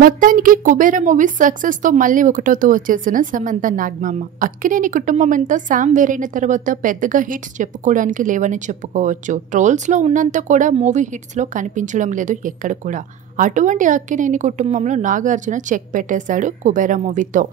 మొత్తానికి కుబేర మూవీ సక్సెస్తో మళ్ళీ ఒకటోతో వచ్చేసిన సమంత నాగమామ. అక్కినేని కుటుంబం అంతా శామ్ వేరైన తర్వాత పెద్దగా హిట్స్ చెప్పుకోవడానికి లేవని చెప్పుకోవచ్చు. ట్రోల్స్లో ఉన్నంత కూడా మూవీ హిట్స్లో కనిపించడం లేదు ఎక్కడ కూడా. అటువంటి అక్కినేని కుటుంబంలో నాగార్జున చెక్ పెట్టేశాడు కుబేర మూవీతో.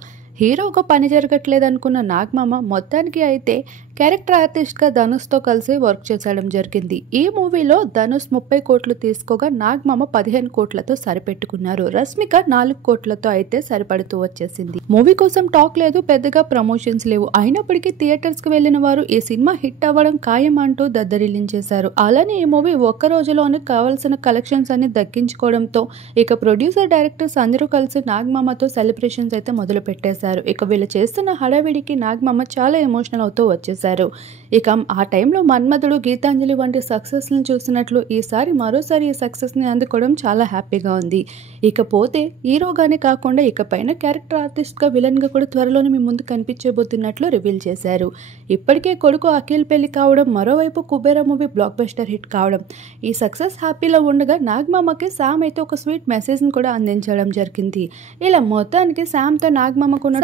హీరోగా పని జరగట్లేదు అనుకున్న నాగమామ మొత్తానికి అయితే క్యారెక్టర్ ఆర్టిస్ట్గా ధనుష్తో కలిసి వర్క్ చేసడం జరిగింది. ఈ మూవీలో ధనుష్ 30 కోట్లు తీసుకోగా నాగమామ 15 కోట్లతో సరిపెట్టుకున్నారు. రష్మిక 4 కోట్లతో అయితే సరిపడుతూ వచ్చేసింది. మూవీ కోసం టాక్ లేదు, పెద్దగా ప్రమోషన్స్ లేవు. అయినప్పటికీ థియేటర్స్కి వెళ్లిన వారు ఈ సినిమా హిట్ అవ్వడం ఖాయం అంటూ దద్దరిల్లించేశారు. అలానే ఈ మూవీ ఒక్క రోజులోనే కావాల్సిన కలెక్షన్స్ అన్ని దక్కించుకోవడంతో ఇక ప్రొడ్యూసర్ డైరెక్టర్స్ అందరూ కలిసి నాగమామతో సెలబ్రేషన్స్ అయితే మొదలు పెట్టేశారు. ఇక వీళ్ళు చేస్తున్న హడావిడికి నాగమామ చాలా ఎమోషనల్ అవుతూ వచ్చేసారు. ఇక ఆ టైంలో మన్మధుడు, గీతాంజలి వంటి సక్సెస్లను చూసినట్లు ఈసారి మరోసారి ఈ సక్సెస్ని అందుకోవడం చాలా హ్యాపీగా ఉంది. ఇకపోతే హీరోగానే కాకుండా ఇకపైన క్యారెక్టర్ ఆర్టిస్ట్గా, విలన్గా కూడా త్వరలోనే మీ ముందు కనిపించబోతున్నట్లు రివీల్ చేశారు. ఇప్పటికే కొడుకు అఖిల్ పెళ్లి కావడం, మరోవైపు Kubera movie block buster hit కావడం, ఈ సక్సెస్ హ్యాపీలో ఉండగా నాగమామకి శామ్ అయితే ఒక స్వీట్ మెసేజ్ని కూడా అందించడం జరిగింది. ఇలా మొత్తానికి శామ్తో నాగమామకు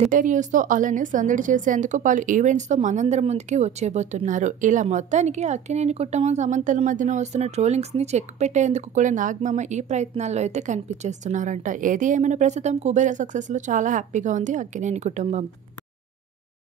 ఇంటర్వ్యూస్ తో అలానే సందడి చేసేందుకు పలు ఈవెంట్స్ తో మనందరం ముందుకి వచ్చేబోతున్నారు. ఇలా మొత్తానికి అక్కినేని కుటుంబం సమంతల మధ్యన వస్తున్న ట్రోలింగ్స్ ని చెక్ పెట్టేందుకు కూడా నాగమామ ఈ ప్రయత్నాల్లో అయితే కనిపించేస్తున్నారంట. ఏది ఏమైనా ప్రస్తుతం కుబేర సక్సెస్ లో చాలా హ్యాపీగా ఉంది అక్కినేని కుటుంబం.